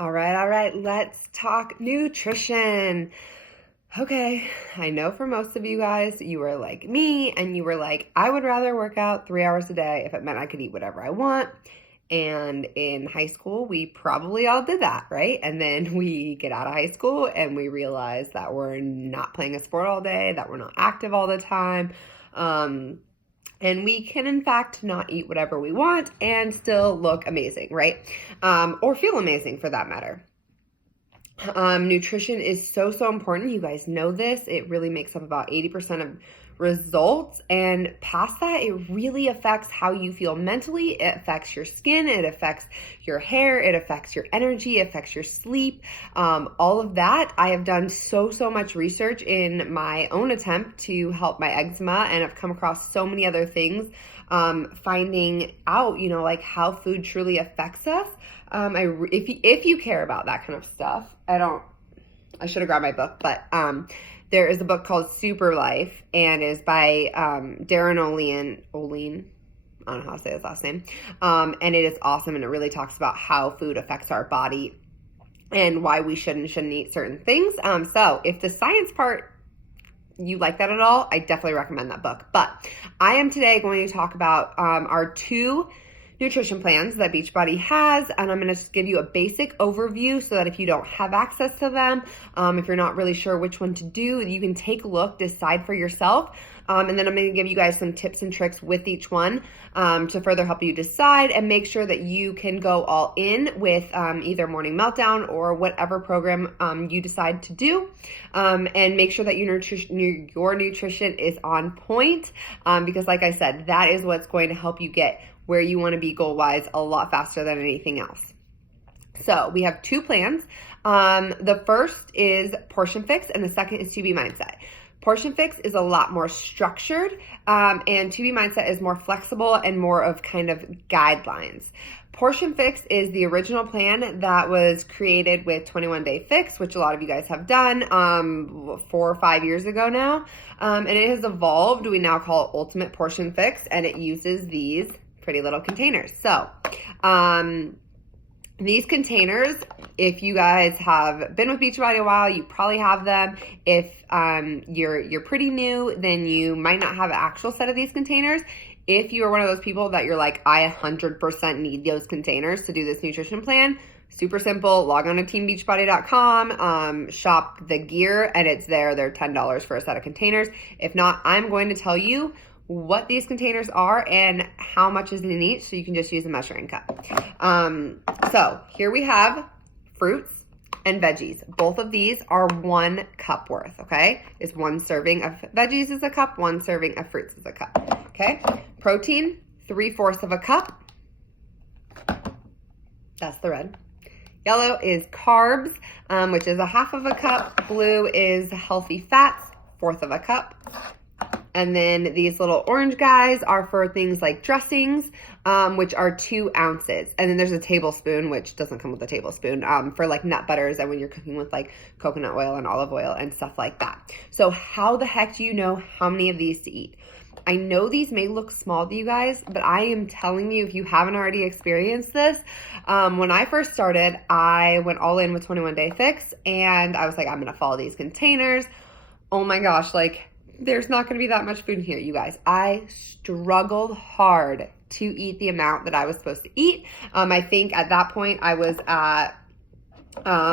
All right, let's talk nutrition. Okay, I know for most of you guys, you were like me and you were like, I would rather work out 3 hours a day if it meant I could eat whatever I want. And in high school, we probably all did that, right? And then we get out of high school and we realize that we're not playing a sport all day, that we're not active all the time. And we can, in fact, not eat whatever we want and still look amazing, right? Or feel amazing for that matter. Nutrition is so important. You guys know this. It really makes up about 80% of results. And past that, it really affects how you feel mentally. It affects your skin. It affects your hair. It affects your energy. It affects your sleep. All of that. I have done so much research in my own attempt to help my eczema, and I've come across so many other things, finding out, like how food truly affects us. If you care about that kind of stuff, I should have grabbed my book, but there is a book called Super Life and is by Darren Olean. I don't know how to say his last name. And it is awesome, and it really talks about how food affects our body and why we should and shouldn't eat certain things. So if the science part, you like that at all, I definitely recommend that book. But I am today going to talk about our 2 nutrition plans that Beachbody has, and I'm going to give you a basic overview so that if you don't have access to them, if you're not really sure which one to do, you can take a look, decide for yourself, and then I'm going to give you guys some tips and tricks with each one to further help you decide and make sure that you can go all in with either Morning Meltdown or whatever program you decide to do, and make sure that your nutrition is on point, because like I said, that is what's going to help you get where you want to be goal-wise a lot faster than anything else. So we have 2 plans. The first is Portion Fix, and the second is 2B Mindset. Portion Fix is a lot more structured, and 2B Mindset is more flexible and more of kind of guidelines. Portion Fix is the original plan that was created with 21 Day Fix, which a lot of you guys have done 4 or 5 years ago now, and it has evolved. We now call it Ultimate Portion Fix, and it uses these pretty little containers. So these containers, if you guys have been with Beachbody a while, you probably have them. If you're pretty new, then you might not have an actual set of these containers. If you are one of those people that you're like, I 100% need those containers to do this nutrition plan, super simple. Log on to teambeachbody.com, shop the gear, and it's there. They're $10 for a set of containers. If not, I'm going to tell you what these containers are and how much is in each, so you can just use a measuring cup. So here we have fruits and veggies. Both of these are 1 cup worth, okay? Is 1 serving of veggies is a cup, 1 serving of fruits is a cup, okay? Protein, 3/4 of a cup. That's the red. Yellow is carbs, which is 1/2 of a cup. Blue is healthy fats, 1/4 of a cup. And then these little orange guys are for things like dressings, which are 2 ounces. And then there's a tablespoon, which doesn't come with a tablespoon, for like nut butters and when you're cooking with like coconut oil and olive oil and stuff like that. So how the heck do you know how many of these to eat? I know these may look small to you guys, but I am telling you, if you haven't already experienced this, when I first started, I went all in with 21 Day Fix, and I was like, I'm going to follow these containers. Oh my gosh, like, there's not going to be that much food in here, you guys. I struggled hard to eat the amount that I was supposed to eat. I think at that point I was at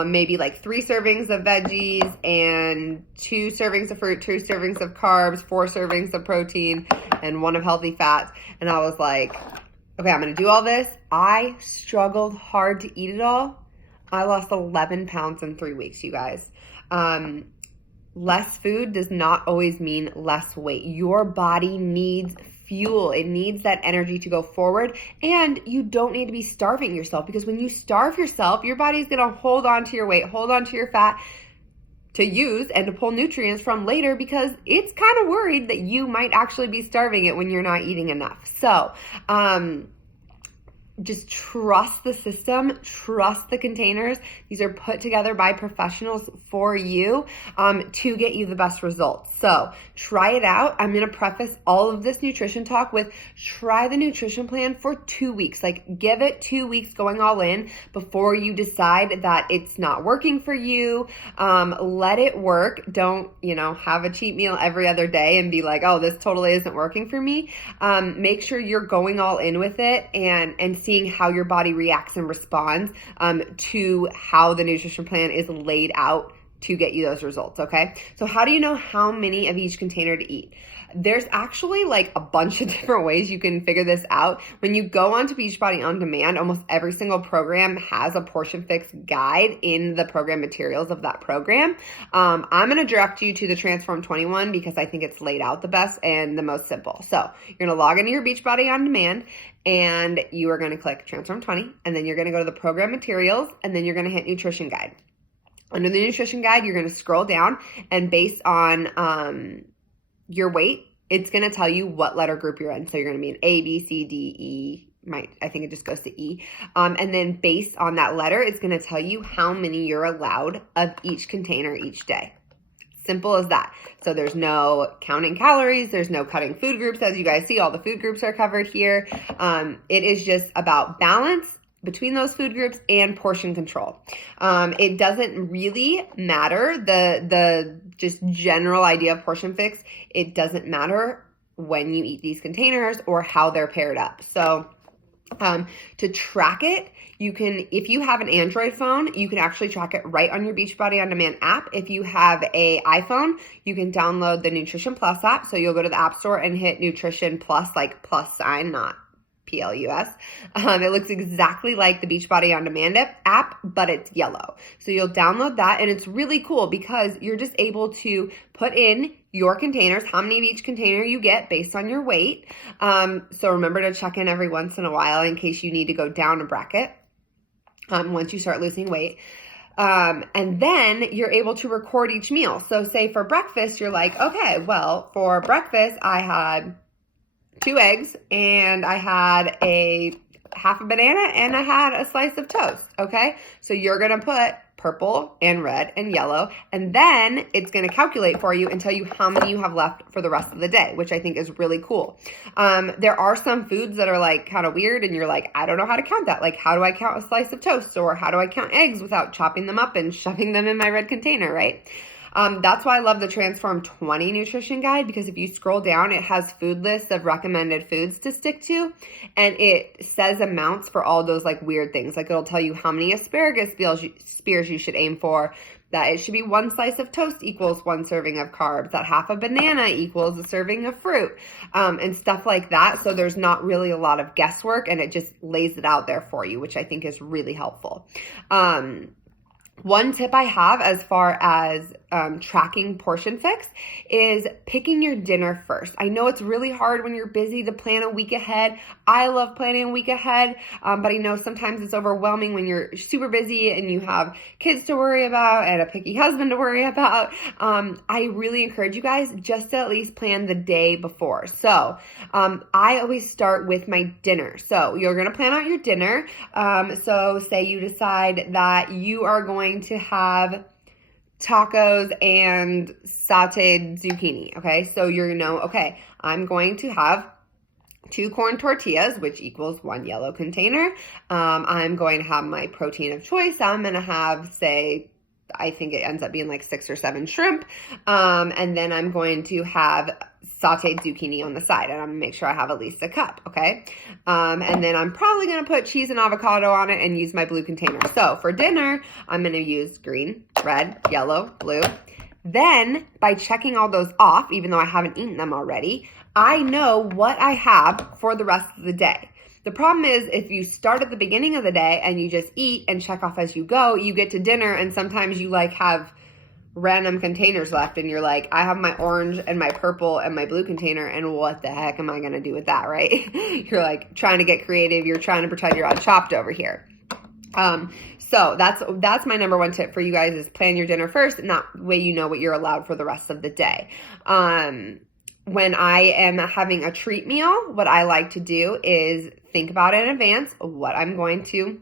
maybe like 3 servings of veggies and 2 servings of fruit, 2 servings of carbs, 4 servings of protein, and 1 of healthy fats. And I was like, okay, I'm going to do all this. I struggled hard to eat it all. I lost 11 pounds in 3 weeks, you guys. Less food does not always mean less weight. Your body needs fuel. It needs that energy to go forward, and you don't need to be starving yourself, because when you starve yourself, your body's going to hold on to your weight, hold on to your fat to use and to pull nutrients from later, because it's kind of worried that you might actually be starving it when you're not eating enough. So, just trust the system, trust the containers. These are put together by professionals for you to get you the best results. So try it out. I'm going to preface all of this nutrition talk with try the nutrition plan for 2 weeks. Like give it 2 weeks going all in before you decide that it's not working for you. Let it work. Don't, have a cheat meal every other day and be like, oh, this totally isn't working for me. Make sure you're going all in with it and seeing how your body reacts and responds to how the nutrition plan is laid out to get you those results, okay? So how do you know how many of each container to eat? There's actually like a bunch of different ways you can figure this out. When you go onto Beachbody On Demand, almost every single program has a Portion Fix guide in the program materials of that program. I'm going to direct you to the Transform 21 because I think it's laid out the best and the most simple. So you're going to log into your Beachbody On Demand and you are going to click Transform 20 and then you're going to go to the program materials and then you're going to hit Nutrition Guide. Under the Nutrition Guide, you're going to scroll down and based on your weight, it's going to tell you what letter group you're in. So you're going to be an A, B, C, D, E. I think it just goes to E. And then based on that letter, it's going to tell you how many you're allowed of each container each day. Simple as that. So there's no counting calories. There's no cutting food groups. As you guys see, all the food groups are covered here. It is just about balance between those food groups and portion control. It doesn't really matter the just general idea of Portion Fix. It doesn't matter when you eat these containers or how they're paired up. So to track it, you can, if you have an Android phone, you can actually track it right on your Beachbody On Demand app. If you have an iPhone, you can download the Nutrition Plus app. So you'll go to the App Store and hit Nutrition Plus, like plus sign, not PLUS. It looks exactly like the Beachbody On Demand app, but it's yellow. So you'll download that and it's really cool because you're just able to put in your containers, how many of each container you get based on your weight. So remember to check in every once in a while in case you need to go down a bracket once you start losing weight. And then you're able to record each meal. So say for breakfast, you're like, okay, well, for breakfast, I had 2 eggs and I had a half a banana and I had a slice of toast. Okay. So you're going to put purple and red and yellow, and then it's going to calculate for you and tell you how many you have left for the rest of the day, which I think is really cool. There are some foods that are like kind of weird and you're like, I don't know how to count that. Like, how do I count a slice of toast or how do I count eggs without chopping them up and shoving them in my red container, right? That's why I love the Transform 20 nutrition guide, because if you scroll down, it has food lists of recommended foods to stick to, and it says amounts for all those like weird things. Like it'll tell you how many asparagus spears you should aim for, that it should be 1 slice of toast equals 1 serving of carbs, that half a banana equals a serving of fruit, and stuff like that. So there's not really a lot of guesswork and it just lays it out there for you, which I think is really helpful. One tip I have as far as tracking Portion Fix is picking your dinner first. I know it's really hard when you're busy to plan a week ahead. I love planning a week ahead, but I know sometimes it's overwhelming when you're super busy and you have kids to worry about and a picky husband to worry about. I really encourage you guys just to at least plan the day before. So I always start with my dinner. So you're going to plan out your dinner. So say you decide that you are going to have tacos and sauteed zucchini. Okay, so you're okay, I'm going to have 2 corn tortillas, which equals 1 yellow container. I'm going to have my protein of choice. I'm going to have, say, I think it ends up being like 6 or 7 shrimp. And then I'm going to have sauteed zucchini on the side, and I'm gonna make sure I have at least a cup, okay? And then I'm probably gonna put cheese and avocado on it and use my blue container. So for dinner, I'm gonna use green, red, yellow, blue. Then by checking all those off, even though I haven't eaten them already, I know what I have for the rest of the day. The problem is if you start at the beginning of the day and you just eat and check off as you go, you get to dinner and sometimes you like have random containers left and you're like, I have my orange and my purple and my blue container and what the heck am I going to do with that, right? You're like trying to get creative. You're trying to pretend you're on Chopped over here. So that's my number 1 tip for you guys is plan your dinner first, and that way you know what you're allowed for the rest of the day. When I am having a treat meal, what I like to do is think about it in advance, what I'm going to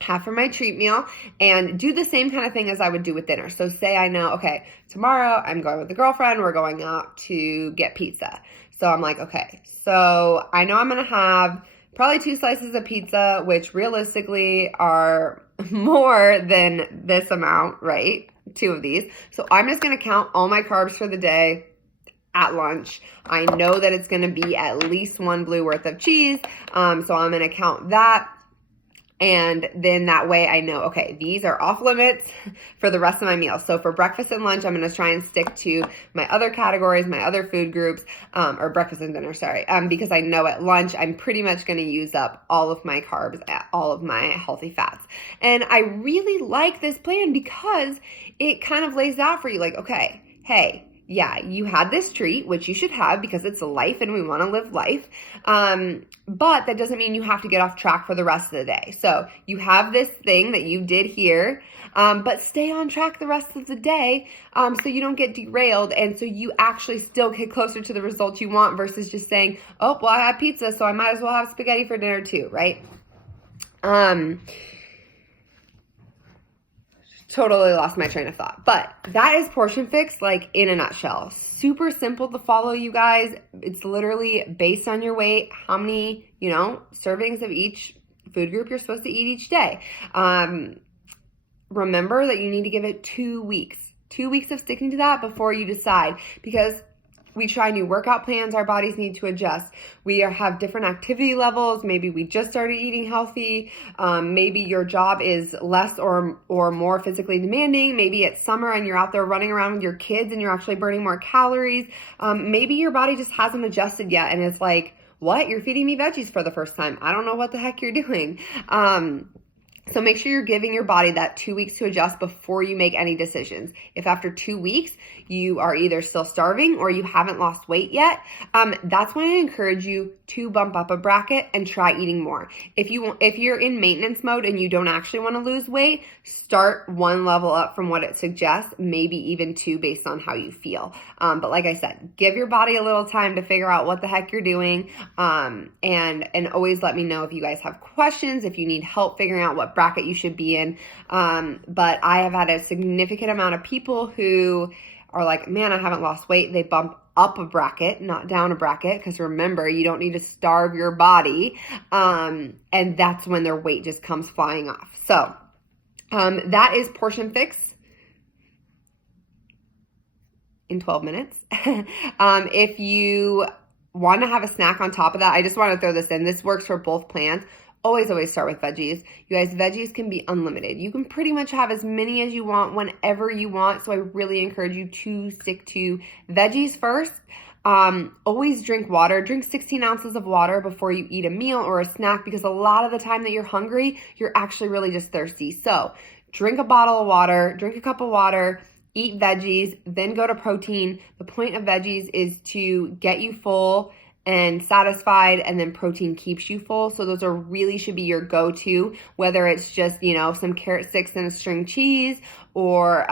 have for my treat meal, and do the same kind of thing as I would do with dinner. So say I know, okay, tomorrow I'm going with a girlfriend, we're going out to get pizza. So I'm like, okay, so I know I'm going to have probably 2 slices of pizza, which realistically are more than this amount, right? 2 of these. So I'm just going to count all my carbs for the day at lunch. I know that it's going to be at least 1 blue worth of cheese. So I'm going to count that. And then that way I know, okay, these are off limits for the rest of my meal. So for breakfast and lunch, I'm going to try and stick to my other categories, my other food groups, or breakfast and dinner, sorry, because I know at lunch I'm pretty much going to use up all of my carbs, all of my healthy fats. And I really like this plan because it kind of lays out for you like, okay, hey, yeah, you had this treat, which you should have because it's life and we want to live life. But that doesn't mean you have to get off track for the rest of the day. So you have this thing that you did here, but stay on track the rest of the day so you don't get derailed and so you actually still get closer to the results you want versus just saying, oh, well, I had pizza, so I might as well have spaghetti for dinner too, right? Totally lost my train of thought. But that is Portion Fix, like in a nutshell. Super simple to follow, you guys. It's literally based on your weight, how many, servings of each food group you're supposed to eat each day. Remember that you need to give it 2 weeks. 2 weeks of sticking to that before you decide, because we try new workout plans, our bodies need to adjust. We have different activity levels. Maybe we just started eating healthy. Maybe your job is less or more physically demanding. Maybe it's summer and you're out there running around with your kids and you're actually burning more calories. Maybe your body just hasn't adjusted yet and it's like, what? You're feeding me veggies for the first time. I don't know what the heck you're doing. So make sure you're giving your body that 2 weeks to adjust before you make any decisions. If after 2 weeks you are either still starving or you haven't lost weight yet, that's when I encourage you to bump up a bracket and try eating more. If you're in maintenance mode and you don't actually want to lose weight, start 1 level up from what it suggests, maybe even 2 based on how you feel. But like I said, give your body a little time to figure out what the heck you're doing, and always let me know if you guys have questions, if you need help figuring out what bracket you should be in. But I have had a significant amount of people who are like, man, I haven't lost weight. They bump up a bracket, not down a bracket, because remember, you don't need to starve your body. And that's when their weight just comes flying off. So that is Portion Fix in 12 minutes. If you want to have a snack on top of that, I just want to throw this in. This works for both plans. Always start with veggies. You guys, veggies can be unlimited. You can pretty much have as many as you want whenever you want. So I really encourage you to stick to veggies first. Always drink water. Drink 16 ounces of water before you eat a meal or a snack, because a lot of the time that you're hungry, you're actually really just thirsty. So drink a bottle of water, drink a cup of water, eat veggies, then go to protein. The point of veggies is to get you full and satisfied, and then protein keeps you full. So those really should be your go-to, whether it's just, some carrot sticks and a string cheese, or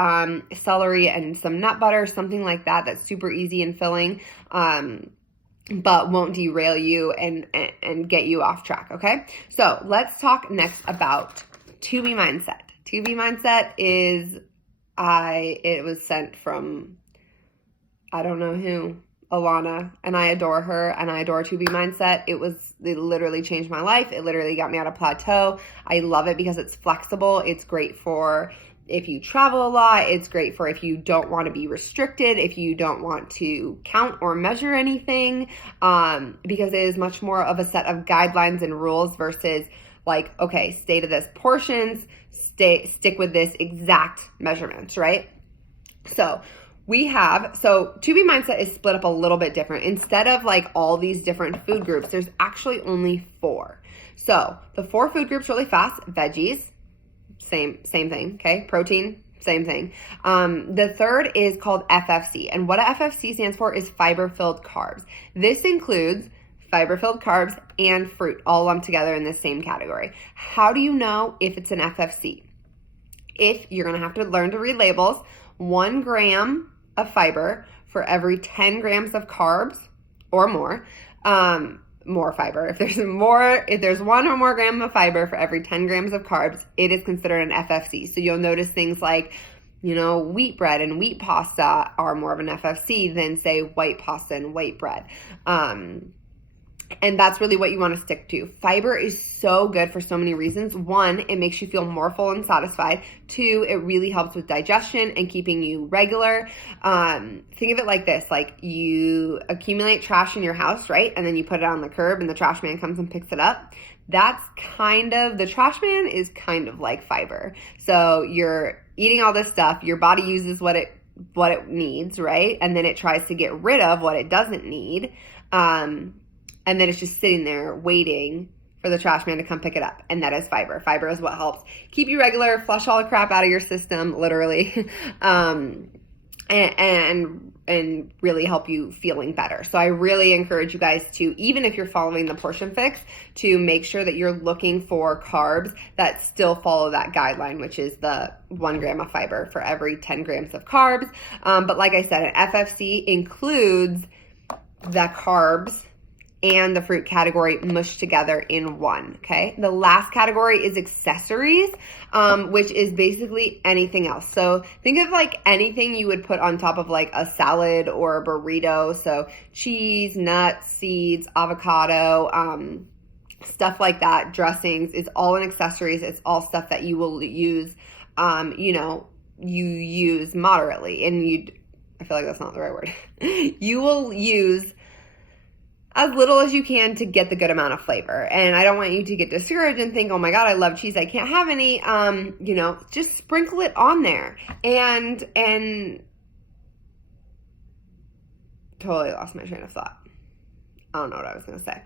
celery and some nut butter, something like that, that's super easy and filling, but won't derail you and get you off track, okay? So let's talk next about To Be Mindset. To Be Mindset it was sent from, I don't know who, Alana, and I adore her, and I adore To Be Mindset. It literally changed my life. It literally got me out of plateau. I love it because it's flexible. It's great for if you travel a lot. It's great for if you don't want to be restricted, if you don't want to count or measure anything, because it is much more of a set of guidelines and rules versus like, okay, stay to this portions, stick with this exact measurements, right? So To Be Mindset is split up a little bit different. Instead of like all these different food groups, there's actually only 4. So the 4 food groups really fast: veggies, same thing, okay? Protein, same thing. The third is called FFC. And what a FFC stands for is fiber-filled carbs. This includes fiber-filled carbs and fruit all lumped together in the same category. How do you know if it's an FFC? If you're going to have to learn to read labels, 1 gram of fiber for every 10 grams of carbs or more. more fiber. If there's 1 or more gram of fiber for every 10 grams of carbs, it is considered an FFC. So you'll notice things like, wheat bread and wheat pasta are more of an FFC than, say, white pasta and white bread. And that's really what you want to stick to. Fiber is so good for so many reasons. 1, it makes you feel more full and satisfied. 2, it really helps with digestion and keeping you regular. Think of it like this, like you accumulate trash in your house, right? And then you put it on the curb and the trash man comes and picks it up. The trash man is kind of like fiber. So you're eating all this stuff, your body uses what it needs, right? And then it tries to get rid of what it doesn't need. And then it's just sitting there waiting for the trash man to come pick it up. And that is fiber. Fiber is what helps keep you regular, flush all the crap out of your system, literally, and really help you feeling better. So I really encourage you guys to, even if you're following the Portion Fix, to make sure that you're looking for carbs that still follow that guideline, which is the 1 gram of fiber for every 10 grams of carbs. But like I said, an FFC includes the carbs and the fruit category mushed together in one, okay? The last category is accessories, which is basically anything else. So think of like anything you would put on top of like a salad or a burrito. So cheese, nuts, seeds, avocado, stuff like that, dressings, is all in accessories. It's all stuff that you will use, you use moderately. And I feel like that's not the right word. You will use as little as you can to get the good amount of flavor. And I don't want you to get discouraged and think, oh my God, I love cheese, I can't have any. Just sprinkle it on there. And totally lost my train of thought. I don't know what I was going to say.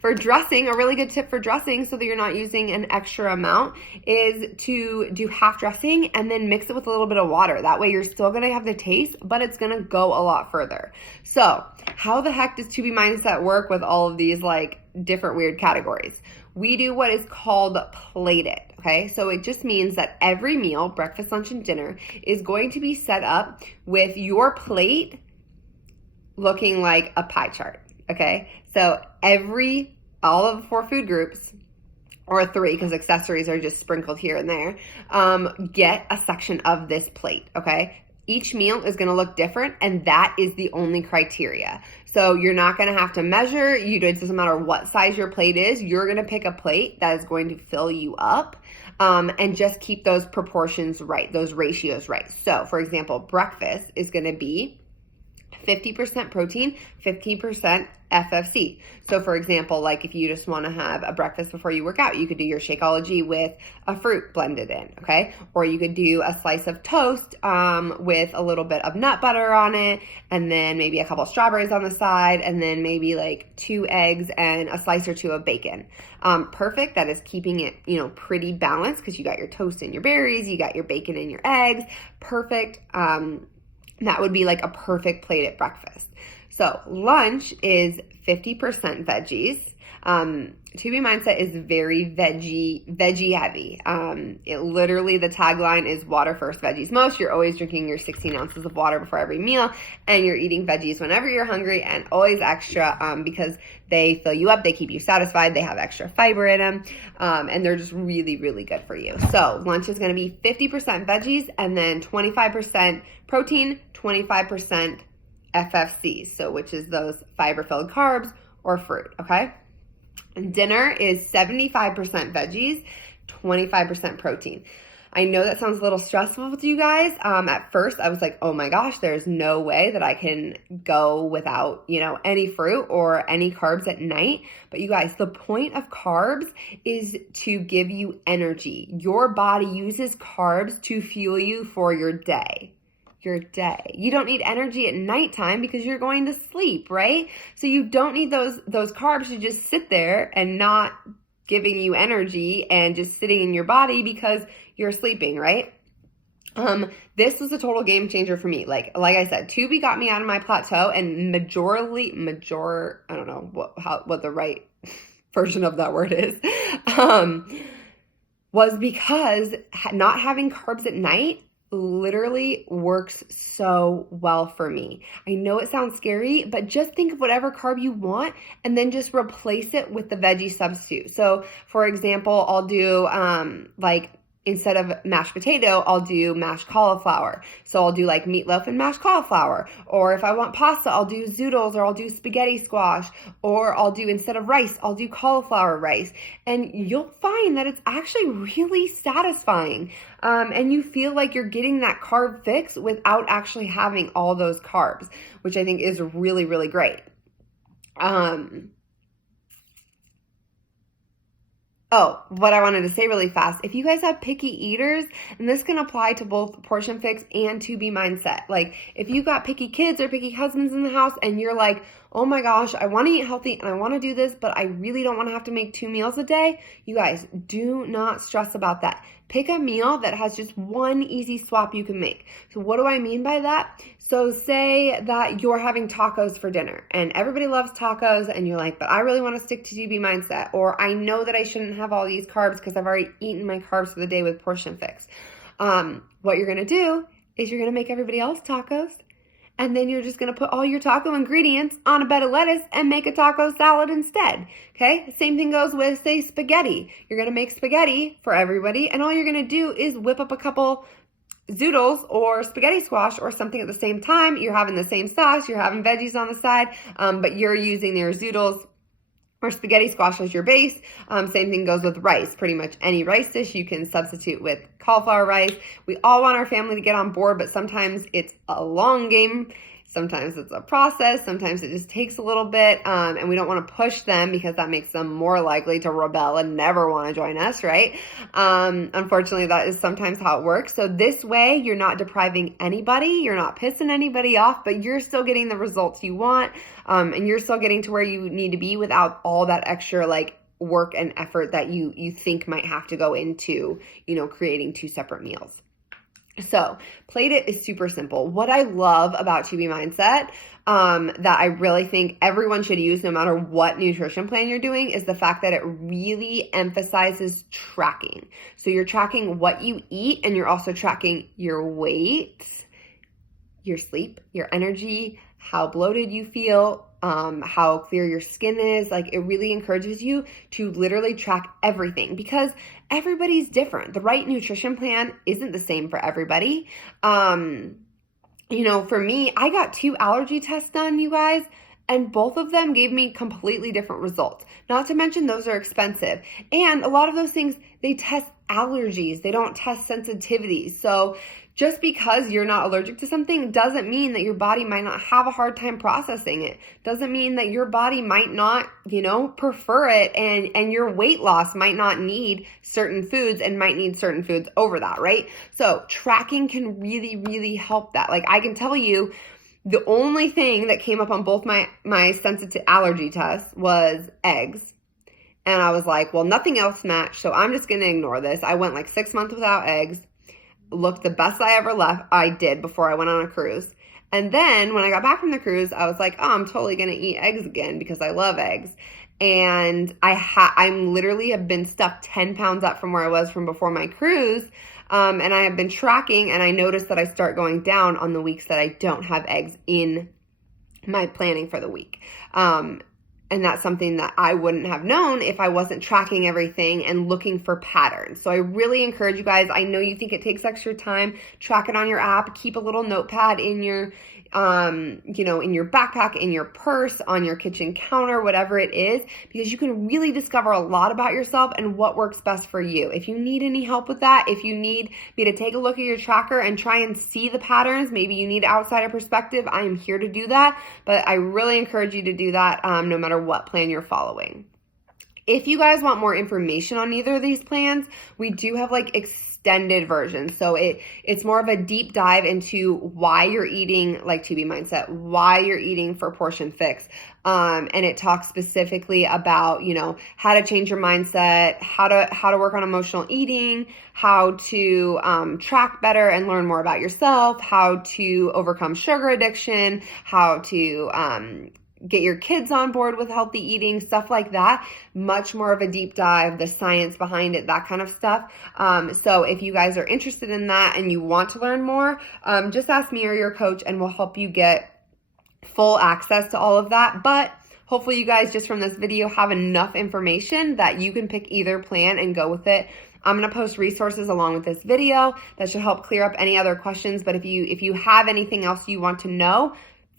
For dressing, a really good tip for dressing so that you're not using an extra amount is to do half dressing and then mix it with a little bit of water. That way you're still going to have the taste, but it's going to go a lot further. So how the heck does 2B Mindset work with all of these like different weird categories? We do what is called plate it. Okay, so it just means that every meal, breakfast, lunch, and dinner, is going to be set up with your plate looking like a pie chart. Okay, so all of the 4 food groups, or 3 because accessories are just sprinkled here and there, get a section of this plate, okay? Each meal is gonna look different, and that is the only criteria. So you're not gonna have to measure, it doesn't matter what size your plate is, you're gonna pick a plate that is going to fill you up, and just keep those proportions right, those ratios right. So for example, breakfast is gonna be 50% protein, 15% FFC. So for example, like if you just want to have a breakfast before you work out, you could do your Shakeology with a fruit blended in, okay? Or you could do a slice of toast with a little bit of nut butter on it, and then maybe a couple strawberries on the side, and then maybe like 2 eggs and a slice or 2 of bacon. Perfect. That is keeping it, pretty balanced because you got your toast and your berries, you got your bacon and your eggs. Perfect. That would be like a perfect plate at breakfast. So lunch is 50% veggies. 2B Mindset is very veggie heavy. It literally, the tagline is water first, veggies most. You're always drinking your 16 ounces of water before every meal, and you're eating veggies whenever you're hungry, and always extra, because they fill you up, they keep you satisfied, they have extra fiber in them, and they're just really, really good for you. So lunch is going to be 50% veggies, and then 25% protein, 25% FFCs, so which is those fiber-filled carbs or fruit, okay? And dinner is 75% veggies, 25% protein. I know that sounds a little stressful to you guys. At first, I was like, oh my gosh, there's no way that I can go without, any fruit or any carbs at night. But you guys, the point of carbs is to give you energy. Your body uses carbs to fuel you for your day. You don't need energy at nighttime because you're going to sleep, right? So you don't need those carbs to just sit there and not giving you energy and just sitting in your body because you're sleeping, right? This was a total game changer for me. Like I said, 2B got me out of my plateau, and I don't know what the right version of that word is, was because not having carbs at night literally works so well for me. I know it sounds scary, but just think of whatever carb you want and then just replace it with the veggie substitute. So for example, I'll do like instead of mashed potato, I'll do mashed cauliflower. So I'll do like meatloaf and mashed cauliflower. Or if I want pasta, I'll do zoodles, or I'll do spaghetti squash, or I'll do, instead of rice, I'll do cauliflower rice. And you'll find that it's actually really satisfying. And you feel like you're getting that carb fix without actually having all those carbs, which I think is really, really great. Oh, what I wanted to say really fast. If you guys have picky eaters, and this can apply to both Portion Fix and 2B Mindset. Like if you got picky kids or picky husbands in the house and you're like, oh my gosh, I want to eat healthy and I want to do this, but I really don't want to have to make 2 meals a day. You guys, do not stress about that. Pick a meal that has just one easy swap you can make. So what do I mean by that? So say that you're having tacos for dinner and everybody loves tacos and you're like, but I really want to stick to 2B Mindset, or I know that I shouldn't have all these carbs because I've already eaten my carbs for the day with Portion Fix. What you're going to do is you're going to make everybody else tacos, and then you're just going to put all your taco ingredients on a bed of lettuce and make a taco salad instead. Okay? Same thing goes with, say, spaghetti. You're going to make spaghetti for everybody, and all you're going to do is whip up a couple zoodles or spaghetti squash or something at the same time. You're having the same sauce, you're having veggies on the side, but you're using your zoodles or spaghetti squash as your base. Same thing goes with rice. Pretty much any rice dish you can substitute with cauliflower rice. We all want our family to get on board, but sometimes it's a long game. Sometimes it's a process. Sometimes it just takes a little bit, and we don't want to push them because that makes them more likely to rebel and never want to join us, right? Unfortunately, that is sometimes how it works. So this way, you're not depriving anybody. You're not pissing anybody off, but you're still getting the results you want, and you're still getting to where you need to be without all that extra like work and effort that you think might have to go into, creating 2 separate meals. So Plate It is super simple. What I love about 2B Mindset, that I really think everyone should use no matter what nutrition plan you're doing, is the fact that it really emphasizes tracking. So you're tracking what you eat, and you're also tracking your weight, your sleep, your energy, how bloated you feel, how clear your skin is. Like, it really encourages you to literally track everything because everybody's different. The right nutrition plan isn't the same for everybody. For me, I got 2 allergy tests done, you guys, and both of them gave me completely different results. Not to mention those are expensive. And a lot of those things, they test allergies. They don't test sensitivities. So just because you're not allergic to something doesn't mean that your body might not have a hard time processing it. Doesn't mean that your body might not, prefer it, and your weight loss might not need certain foods and might need certain foods over that, right? So tracking can really, really help that. Like, I can tell you, the only thing that came up on both my sensitive allergy tests was eggs. And I was like, well, nothing else matched, so I'm just going to ignore this. I went like 6 months without eggs. Looked the best I did before I went on a cruise. And then when I got back from the cruise, I was like, oh, I'm totally going to eat eggs again because I love eggs. And I'm literally have been stuck 10 pounds up from where I was from before my cruise. And I have been tracking, and I noticed that I start going down on the weeks that I don't have eggs in my planning for the week. And that's something that I wouldn't have known if I wasn't tracking everything and looking for patterns. So I really encourage you guys. I know you think it takes extra time. Track it on your app. Keep a little notepad in your, in your backpack, in your purse, on your kitchen counter, whatever it is, because you can really discover a lot about yourself and what works best for you. If you need any help with that, if you need me to take a look at your tracker and try and see the patterns, maybe you need outsider perspective, I am here to do that. But I really encourage you to do that no matter what plan you're following. If you guys want more information on either of these plans, we do have like extended versions. So it's more of a deep dive into why you're eating like 2B Mindset, why you're eating for Portion Fix. And it talks specifically about, how to change your mindset, how to work on emotional eating, how to track better and learn more about yourself, how to overcome sugar addiction, how to get your kids on board with healthy eating, stuff like that. Much more of a deep dive, the science behind it, that kind of stuff. So if you guys are interested in that and you want to learn more, just ask me or your coach and we'll help you get full access to all of that. But hopefully you guys just from this video have enough information that you can pick either plan and go with it. I'm going to post resources along with this video that should help clear up any other questions. But if you have anything else you want to know,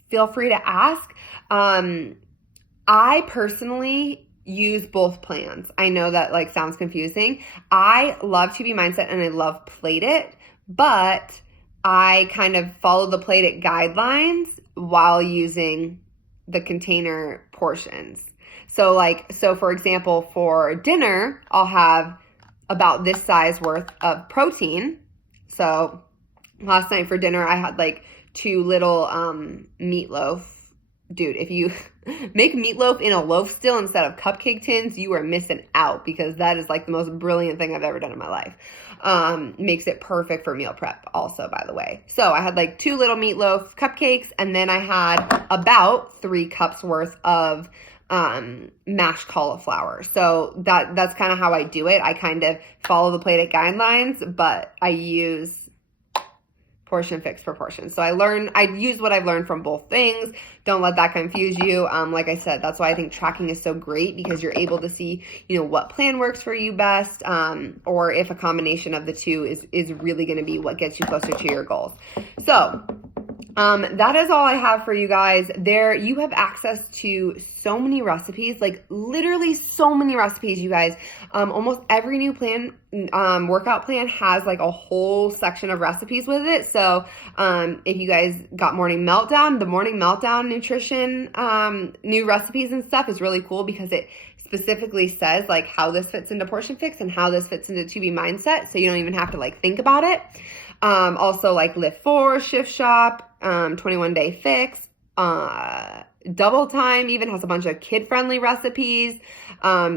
feel free to ask. I personally use both plans. I know that like sounds confusing. I love 2B Mindset and I love Plate It, but I kind of follow the Plate It guidelines while using the container portions. So for example, for dinner, I'll have about this size worth of protein. So last night for dinner, I had like 2 little meatloaf. Dude, if you make meatloaf in a loaf still instead of cupcake tins, you are missing out because that is like the most brilliant thing I've ever done in my life. Makes it perfect for meal prep also, by the way. So I had like 2 little meatloaf cupcakes, and then I had about 3 cups worth of mashed cauliflower. So that's kind of how I do it. I kind of follow the Plate It guidelines, but I use portion fix proportion. So I use what I've learned from both things. Don't let that confuse you. Like I said, that's why I think tracking is so great, because you're able to see, what plan works for you best, or if a combination of the two is really going to be what gets you closer to your goals. So that is all I have for you guys. There, you have access to so many recipes, like literally so many recipes, you guys. Almost every new plan, workout plan has like a whole section of recipes with it. So, if you guys got Morning Meltdown, the Morning Meltdown nutrition, new recipes and stuff is really cool because it specifically says like how this fits into Portion Fix and how this fits into 2B Mindset. So you don't even have to like think about it. Also like Lift 4, Shift Shop, 21 Day Fix, Double Time even has a bunch of kid-friendly recipes.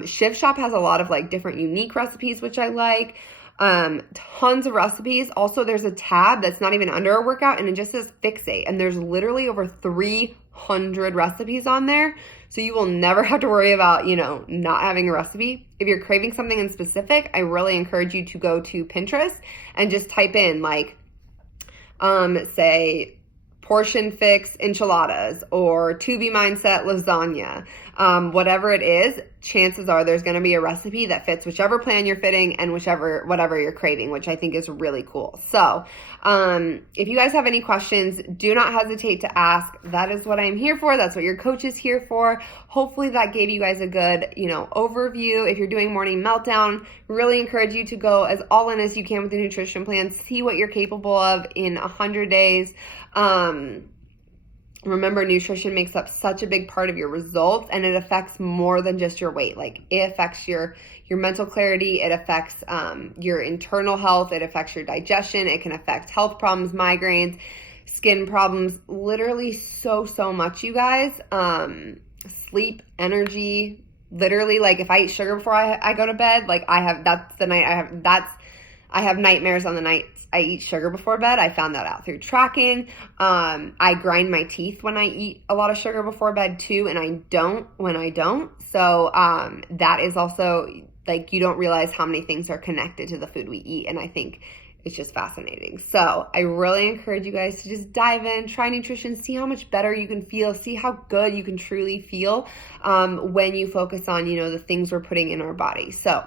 Shift Shop has a lot of like different unique recipes, which I like. Tons of recipes. Also, there's a tab that's not even under a workout and it just says Fixate, and there's literally over 300 recipes on there. So you will never have to worry about, not having a recipe. If you're craving something in specific, I really encourage you to go to Pinterest and just type in like, say Portion Fix enchiladas or 2B Mindset lasagna. Whatever it is, chances are there's going to be a recipe that fits whichever plan you're fitting and whatever you're craving, which I think is really cool. So, if you guys have any questions, do not hesitate to ask. That is what I'm here for. That's what your coach is here for. Hopefully that gave you guys a good, overview. If you're doing Morning Meltdown, really encourage you to go as all in as you can with the nutrition plan. See what you're capable of in 100 days. Remember, nutrition makes up such a big part of your results, and it affects more than just your weight. Like, it affects your mental clarity. It affects your internal health. It affects your digestion. It can affect health problems, migraines, skin problems, literally so much, you guys. Sleep, energy, literally, like if I eat sugar before I go to bed, like I have nightmares on the night I eat sugar before bed. I found that out through tracking. I grind my teeth when I eat a lot of sugar before bed too, and I don't when I don't. So that is also, like, you don't realize how many things are connected to the food we eat, and I think it's just fascinating. So I really encourage you guys to just dive in, try nutrition, see how much better you can feel, see how good you can truly feel when you focus on, the things we're putting in our body. So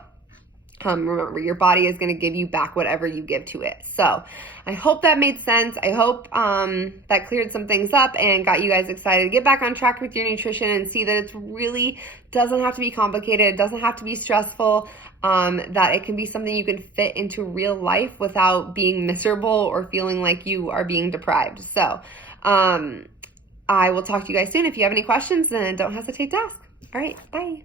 remember, your body is going to give you back whatever you give to it. So I hope that made sense. I hope that cleared some things up and got you guys excited to get back on track with your nutrition and see that it really doesn't have to be complicated. It doesn't have to be stressful, that it can be something you can fit into real life without being miserable or feeling like you are being deprived. So I will talk to you guys soon. If you have any questions, then don't hesitate to ask. All right, bye.